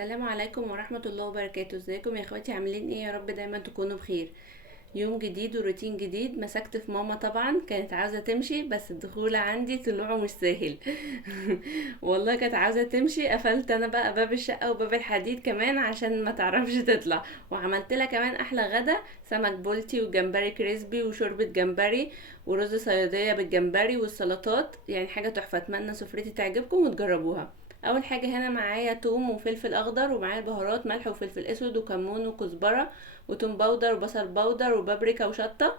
السلام عليكم ورحمة الله وبركاته. ازيكم يا اخواتي؟ عاملين ايه؟ يا رب دايما تكونوا بخير. يوم جديد وروتين جديد. مسكت في ماما، طبعا كانت عاوزة تمشي بس الدخول عندي طلوعه مش سهل. والله كانت عاوزة تمشي، قفلت انا بقى باب الشقة وباب الحديد كمان عشان ما تعرفش تطلع، وعملت لها كمان احلى غدا: سمك بولتي وجمبري كريسبي وشوربة جمبري ورز صيادية بالجمبري والسلطات. يعني حاجة تحفة، اتمنى سفرتي تعجبكم وتجربوها. اول حاجه هنا معايا توم وفلفل اخضر، ومعايا البهارات: ملح وفلفل اسود وكمون وكزبره وتوم باودر وبصل باودر وبابريكا وشطه.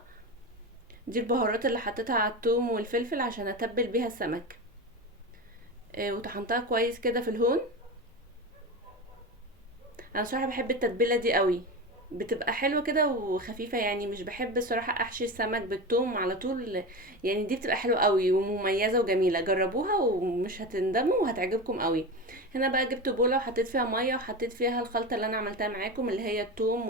دي البهارات اللي حطيتها على التوم والفلفل عشان اتبل بيها السمك. وطحنتها كويس كده في الهون. انا صراحه بحب التتبيله دي قوي، بتبقى حلوه كده وخفيفه، يعني مش بحب الصراحه احشي السمك بالثوم على طول. يعني دي بتبقى حلوه قوي ومميزه وجميله، جربوها ومش هتندموا وهتعجبكم قوي. هنا بقى جبت بوله وحطيت فيها ميه وحطيت فيها الخلطه اللي انا عملتها معاكم، اللي هي الثوم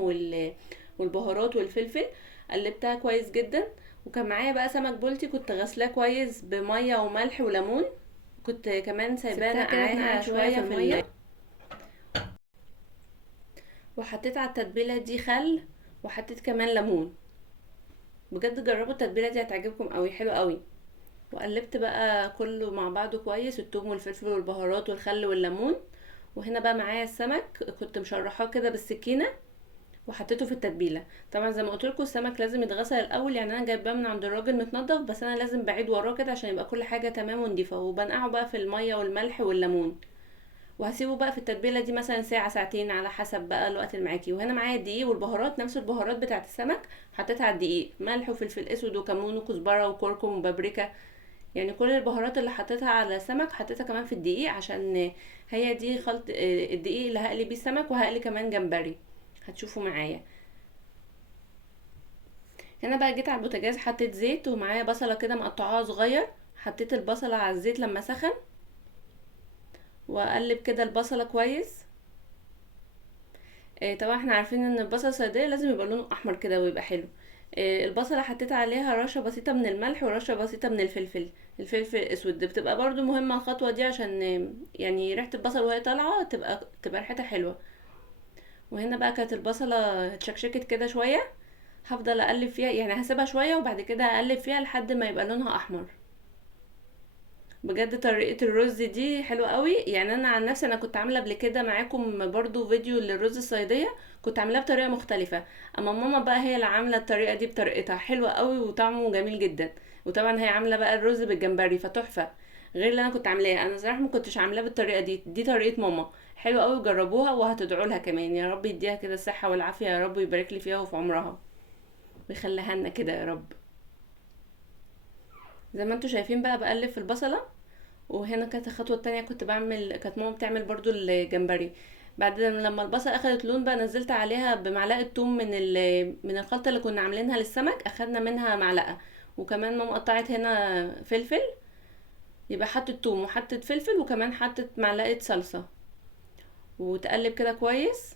والبهارات والفلفل. قلبتها كويس جدا. وكان معايا بقى سمك بولتي، كنت غسلاه كويس بميه وملح وليمون. كنت كمان سايباه نقعها شويه في الميه، وحطيت على التتبيله دي خل، وحطيت كمان ليمون. بجد جربوا التتبيله دي هتعجبكم قوي، حلو قوي. وقلبت بقى كله مع بعضه كويس، الثوم والفلفل والبهارات والخل والليمون. وهنا بقى معايا السمك، كنت مشرحاه كده بالسكينه وحطيته في التتبيله. طبعا زي ما قلت لكم السمك لازم يتغسل الاول، يعني انا جايباه من عند الراجل متنضف، بس انا لازم بعيد وراه كده عشان يبقى كل حاجه تمام ونضيفه، وبنقعه بقى في الميه والملح والليمون. وهسيبه بقى في التتبيله دي مثلا ساعه ساعتين على حسب بقى الوقت اللي معاكي. وهنا معايا الدقيق والبهارات، نفس البهارات بتاعه السمك حطيتها على الدقيق: ملح وفلفل اسود وكمون وكزبره وكركم وبابريكا. يعني كل البهارات اللي حطيتها على السمك حطيتها كمان في الدقيق، عشان هي دي خلط الدقيق اللي هقلي بيه السمك، وهقلي كمان جمبري هتشوفوا معايا. هنا بقى جيت على البوتاجاز، حطيت زيت ومعايا بصله كده مقطعاها صغير. حطيت البصله على الزيت لما سخن، واقلب كده البصله كويس. طبعا احنا عارفين ان البصل الصيادية لازم يبقى لونه احمر كده ويبقى حلو. البصلة حطيت عليها رشة بسيطة من الملح ورشة بسيطة من الفلفل الاسود. ده بتبقى برضو مهمة الخطوة دي، عشان يعني ريحة البصل وهي طالعة تبقى ريحتها حلوة. وهنا بقى كانت البصلة اتشكشكت كده شوية. هفضل اقلب فيها، يعني هسيبها شوية وبعد كده اقلب فيها لحد ما يبقى لونها احمر. بجد طريقة الرز دي حلوة قوي. يعني انا عن نفسي انا كنت عاملة قبل كده معاكم برضو فيديو للرز الصيادية، كنت عاملاه بطريقة مختلفة. اما ماما بقى هي اللي عاملة الطريقة دي بطريقتها، حلوة قوي وطعمه جميل جدا. وطبعا هي عاملة بقى الرز بالجمبري فتحفة، غير اللي انا كنت عاملاه. انا صراحة ما كنتش عاملاه بالطريقة دي طريقة ماما، حلوة قوي. جربوها وهتدعوا لها كمان، يا رب يديها كده الصحة والعافية، يا رب يبارك لي فيها وفي عمرها ويخليها لنا كده يا رب. زي ما انتوا شايفين بقى بقلب في البصلة. وهنا كانت الخطوه التانية، كانت ماما بتعمل برضو الجمبري. بعد لما البصل اخدت لون بقى، نزلت عليها بمعلقه توم من الخلطه اللي كنا عاملينها للسمك، اخدنا منها معلقه. وكمان ماما قطعت هنا فلفل، يبقى حطت توم وحطت فلفل وكمان حطت معلقه صلصه. وتقلب كده كويس.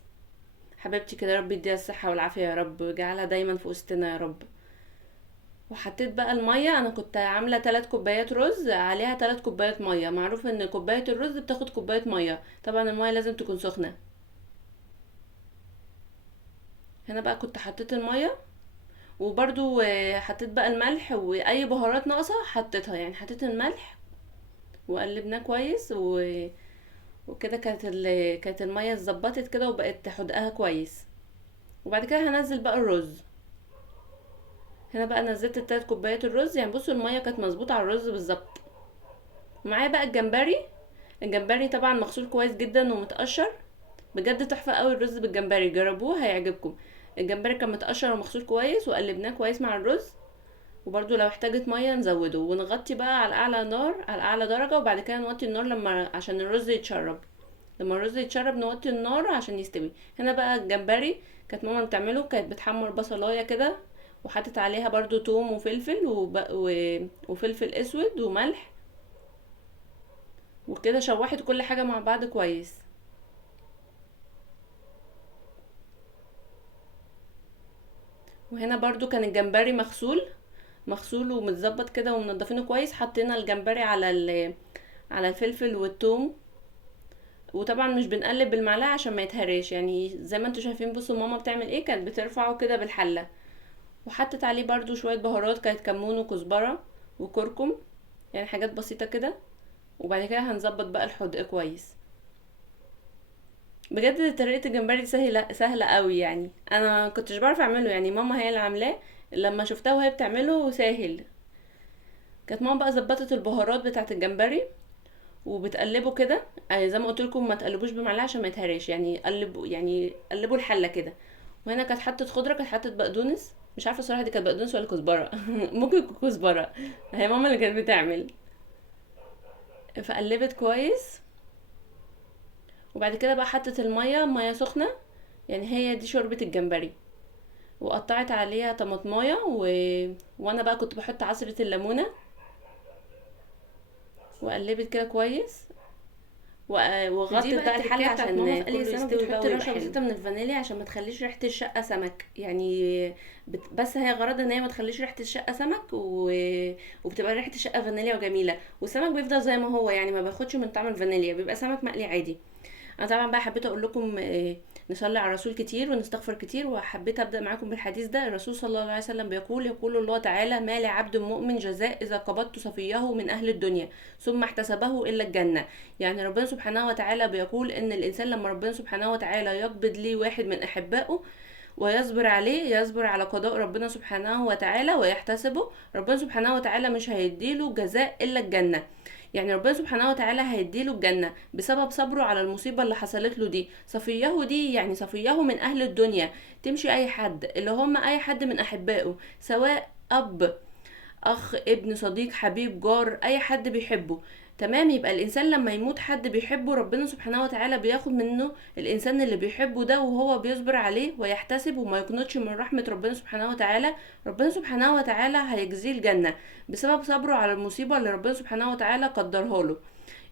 حبيبتي كده، رب يديها الصحه والعافيه يا رب، ويجعلها دايما في وسطنا يا رب. وحطيت بقى المية. انا كنت عاملة 3 كوبايات رز عليها 3 كوبايات مية، معروف ان كوباية الرز بتاخد كوباية مية، طبعا المية لازم تكون سخنة. هنا بقى كنت حطيت المية، وبرضو حطيت بقى الملح واي بهارات ناقصة حطيتها، يعني حطيت الملح وقلبناه كويس وكده كانت المية اتظبطت كده وبقت حدقها كويس. وبعد كده هنزل بقى الرز. هنا بقى نزلت التلات كوبايات الرز، يعني بصوا المية كانت مظبوطة على الرز بالظبط. ومعايا بقى الجمبري. الجمبري طبعا مغسول كويس جدا ومتقشر. بجد تحفه قوي الرز بالجمبري، جربوه هيعجبكم. الجمبري كان متقشر ومغسول كويس، وقلبناه كويس مع الرز. وبرده لو احتاجت ميه نزوده، ونغطي بقى على اعلى نار، على اعلى درجه، وبعد كده نوطي النار عشان الرز يتشرب. لما الرز يتشرب نوطي النار عشان يستوي. هنا بقى الجمبري كانت ماما بتعمله، كانت بتحمر بصلايه كده، وحطت عليها برضو توم وفلفل وفلفل اسود وملح، وكده شوحت كل حاجه مع بعض كويس. وهنا برضو كان الجمبري مغسول ومتظبط كده ومنضفينه كويس. حطينا الجمبري على الفلفل والثوم وطبعا مش بنقلب بالمعلقه عشان ما يتهريش، يعني زي ما انتوا شايفين. بصوا ماما بتعمل ايه، كانت بترفعه كده بالحله، وحطت عليه برضو شويه بهارات، كانت كمون وكزبره وكركم، يعني حاجات بسيطه كده. وبعد كده هنظبط بقى الحدق كويس. بجد طريقه الجمبري دي سهله سهله قوي، يعني انا ما كنتش بعرف اعمله، يعني ماما هي اللي عاملاه. لما شفتها وهي بتعمله سهل. كانت ماما بقى ظبطت البهارات بتاعه الجمبري وبتقلبه كده. زي ما قلت لكم ما تقلبوش بمعلقه عشان ما يتهريش، يعني قلبوا الحله كده. وهنا كانت حطت خضره، كانت حطت بقدونس، مش عارفه الصراحه دي كانت بقدونس ولا كزبره. ممكن يكون كزبره. هي ماما اللي كانت بتعمل. فقلبت كويس. وبعد كده بقى حطت الميه، ميه سخنه، يعني هي دي شوربه الجمبري. وقطعت عليها طماطمايه وانا بقى كنت بحط عصره الليمونه. وقلبت كده كويس. وغطت دي بقى بقى التركية الحله بتاعت ماما عشان في قلي كله السمك، يستوي بقى بتحط ويبقى رشة حلو. بسيطة من الفانيليا عشان ما تخليش ريحة الشقة سمك يعني. بس هي غرض ان هي ما تخليش ريحه الشقه سمك وبتبقى ريحه الشقه فانيليا وجميله، والسمك بيفضل زي ما هو، يعني ما بياخدش من طعم الفانيليا، بيبقى سمك مقلي عادي. انا طبعا بقى حبيت اقول لكم نصلي على الرسول كتير ونستغفر كتير. وحبيت ابدا معاكم بالحديث ده. الرسول صلى الله عليه وسلم يقول الله تعالى: ما لعبد مؤمن جزاء اذا قبضت صفيه من اهل الدنيا ثم احتسبه الا الجنه. يعني ربنا سبحانه وتعالى بيقول ان الانسان لما ربنا سبحانه وتعالى يقبض ليه واحد من احبائه ويصبر عليه، يصبر على قضاء ربنا سبحانه وتعالى ويحتسبه، ربنا سبحانه وتعالى مش هيديله جزاء الا الجنة. يعني ربنا سبحانه وتعالى هيديله الجنة بسبب صبره على المصيبة اللي حصلت له دي. صفيه دي يعني صفيه من اهل الدنيا، تمشي اي حد، اللي هم اي حد من احبائه، سواء اب، اخ، ابن، صديق، حبيب، جار، اي حد بيحبه. تمام. يبقى الانسان لما يموت حد بيحبه، ربنا سبحانه وتعالى بياخد منه الانسان اللي بيحبه ده، وهو بيصبر عليه ويحتسب وما يقنطش من رحمة ربنا سبحانه وتعالى. ربنا سبحانه وتعالى هيجزيه الجنة بسبب صبره على المصيبة اللي ربنا سبحانه وتعالى قدرها له.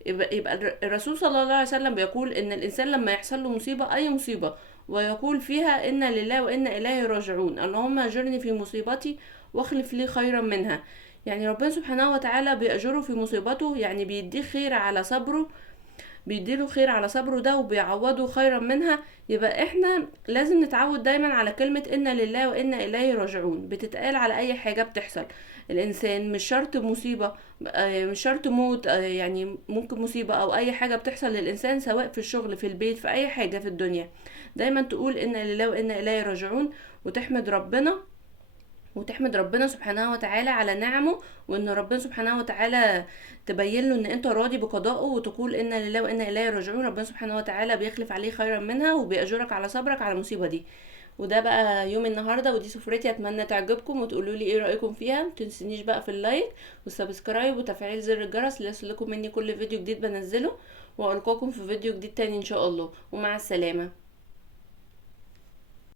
يبقى الرسول صلى الله عليه وسلم بيقول ان الانسان لما يحصل له مصيبة، اي مصيبة، ويقول فيها انا لله وانا اليه راجعون، اللهم اجرني في مصيبتي واخلف لي خيرا منها. يعني ربنا سبحانه وتعالى بيأجره في مصيبته، يعني بيديه خير على صبره، بيديله خير على صبره ده وبيعوضه خيرا منها. يبقى احنا لازم نتعود دايما على كلمة إنا لله وإنا إليه راجعون، بتتقال على أي حاجة بتحصل. الإنسان مش شرط مصيبة، مش شرط موت، يعني ممكن مصيبة أو أي حاجة بتحصل للإنسان، سواء في الشغل، في البيت، في أي حاجة في الدنيا، دايما تقول إنا لله وإنا إليه راجعون. وتحمد ربنا، وتحمد ربنا سبحانه وتعالى على نعمه، وان ربنا سبحانه وتعالى تبين له ان انت راضي بقضائه، وتقول انا لله وانا اليه راجعون. ربنا سبحانه وتعالى بيخلف عليه خيرا منها وبيأجرك على صبرك على المصيبة دي. وده بقى يوم النهارده، ودي سفرتي، اتمنى تعجبكم وتقولوا لي ايه رايكم فيها. متنسونيش بقى في اللايك والسبسكرايب وتفعيل زر الجرس ليصلكم مني كل فيديو جديد بنزله. والقاكم في فيديو جديد تاني ان شاء الله، ومع السلامه.